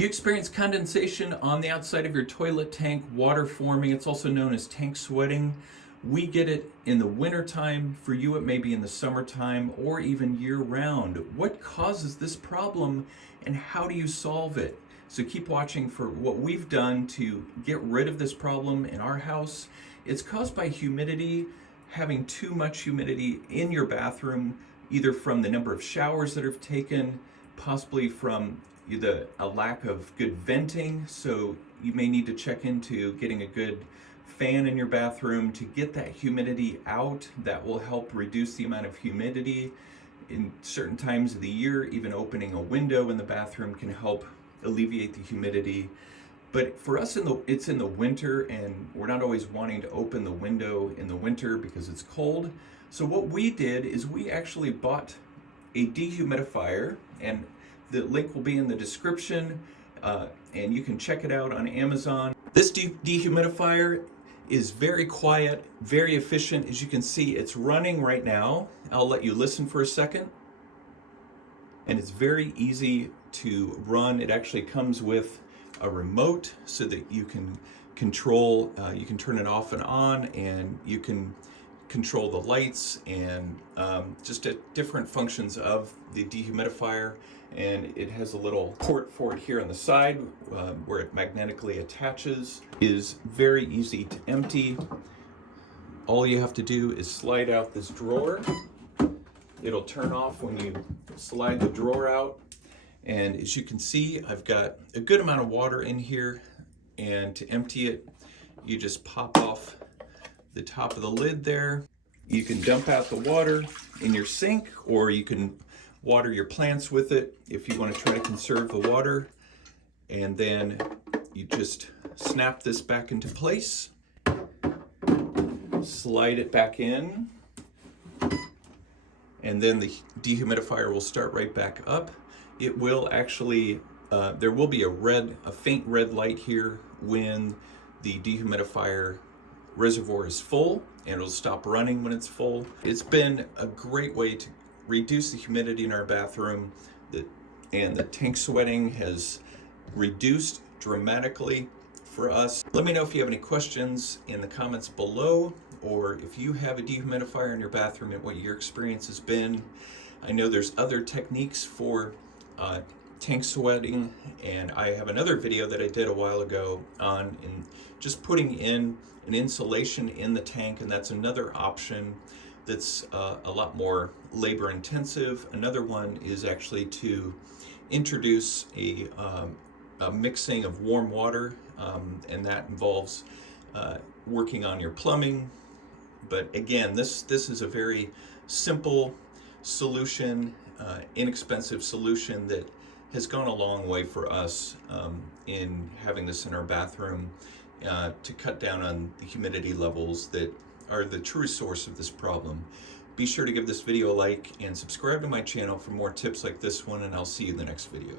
Do you experience condensation on the outside of your toilet tank, water forming? It's also known as tank sweating. We get it in the wintertime. For you, it may be in the summertime or even year-round. What causes this problem and how do you solve it? So keep watching for what we've done to get rid of this problem in our house. It's caused by humidity, having too much humidity in your bathroom, either from the number of showers that are taken, possibly from a lack of good venting. So you may need to check into getting a good fan in your bathroom to get that humidity out. That will help reduce the amount of humidity in certain times of the year. Even opening a window in the bathroom can help alleviate the humidity. But for us, it's in the winter, and we're not always wanting to open the window in the winter because it's cold. So what we did is we actually bought a dehumidifier, and the link will be in the description, and you can check it out on Amazon. This dehumidifier is very quiet, very efficient. As you can see, it's running right now. I'll let you listen for a second. And it's very easy to run. It actually comes with a remote so that you can control, you can turn it off and on, and you can control the lights and just different functions of the dehumidifier. And it has a little port for it here on the side where it magnetically attaches. It is very easy to empty. All you have to do is slide out this drawer. It'll turn off when you slide the drawer out. And as you can see, I've got a good amount of water in here, and to empty it, you just pop off the top of the lid there. You can dump out the water in your sink, or you can water your plants with it if you want to try to conserve the water. And then you just snap this back into place, slide it back in, and then the dehumidifier will start right back up. It will actually, there will be a faint red light here when the dehumidifier reservoir is full, and it'll stop running when it's full. It's been a great way to reduce the humidity in our bathroom, and the tank sweating has reduced dramatically for us. Let me know if you have any questions in the comments below, or if you have a dehumidifier in your bathroom and what your experience has been. I know there's other techniques for tank sweating, and I have another video that I did a while ago on just putting in an insulation in the tank, and that's another option that's a lot more labor intensive. Another one is actually to introduce a mixing of warm water, and that involves working on your plumbing. But again, this is a very simple solution, inexpensive solution that has gone a long way for us in having this in our bathroom to cut down on the humidity levels that are the true source of this problem. Be sure to give this video a like and subscribe to my channel for more tips like this one, and I'll see you in the next video.